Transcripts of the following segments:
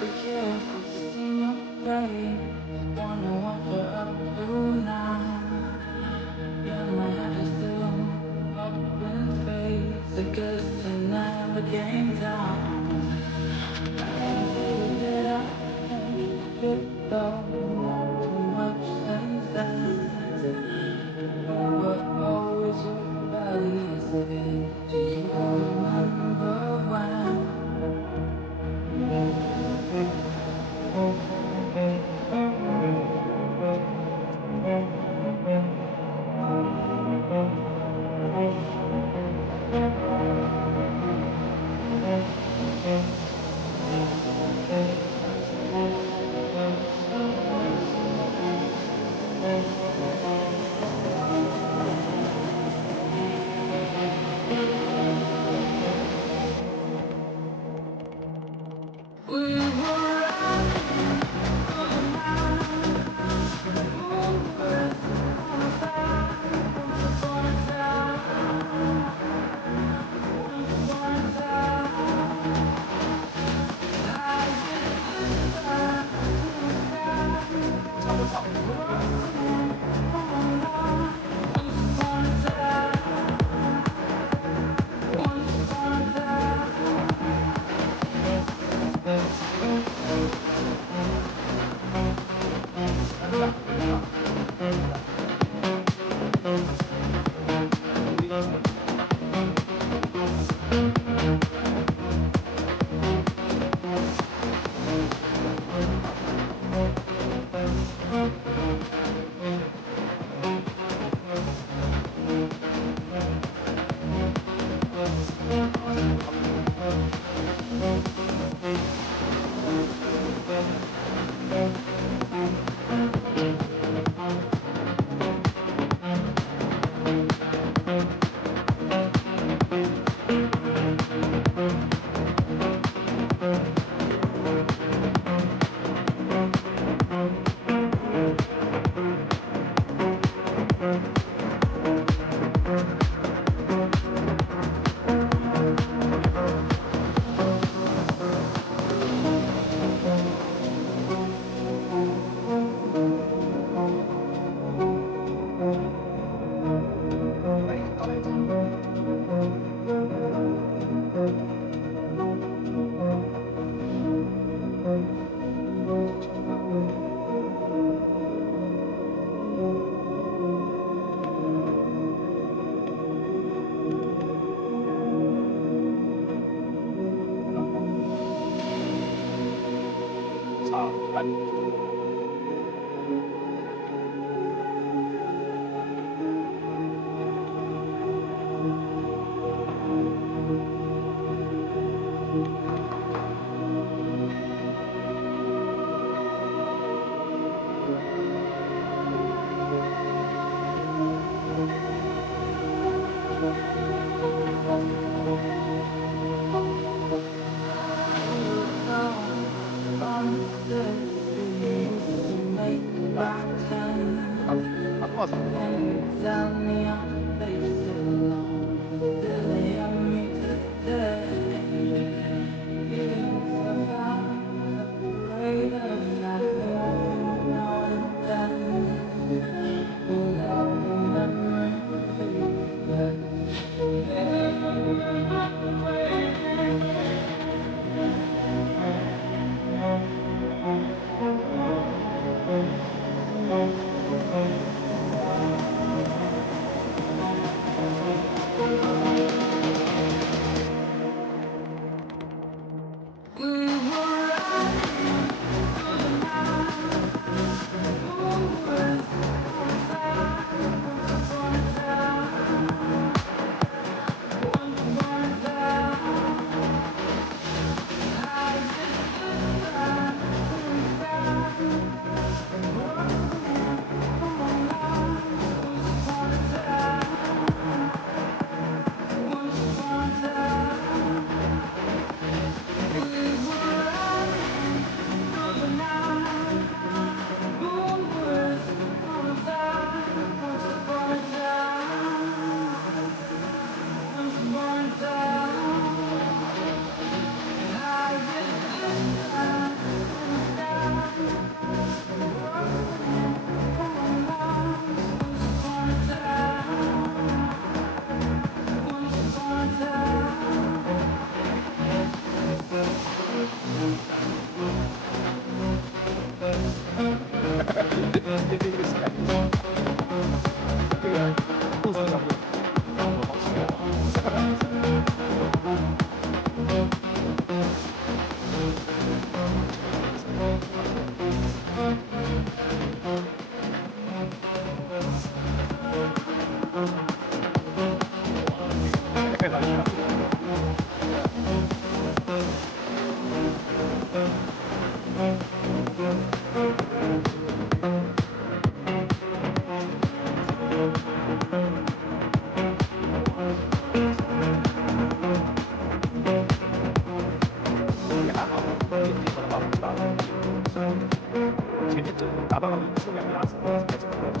Be careful, in your face. Wonder what you're up to now. Yeah, my head is still up in space. I guess it never came down. I can see that I picked up not too much since then. We were always rebellious. Do you remember when? We were from the street.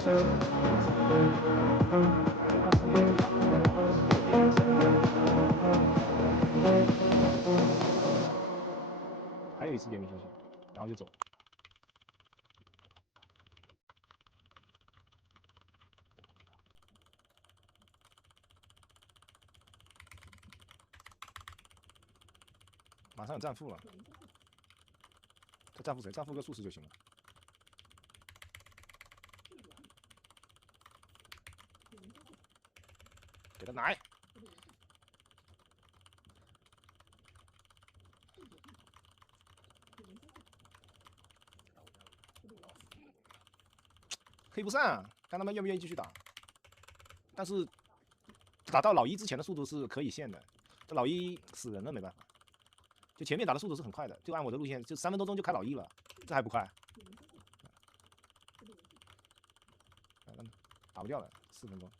还有一次点名休息，然后就走。马上有战负了，他战负谁？战负个术士就行了。给他奶。黑不上，看他们愿不愿意继续打。但是打到老一之前的速度是可以限的，这老一死人了没办法。就前面打的速度是很快的，就按我的路线，就3分多钟就开老一了，这还不快？打不掉了，4分钟。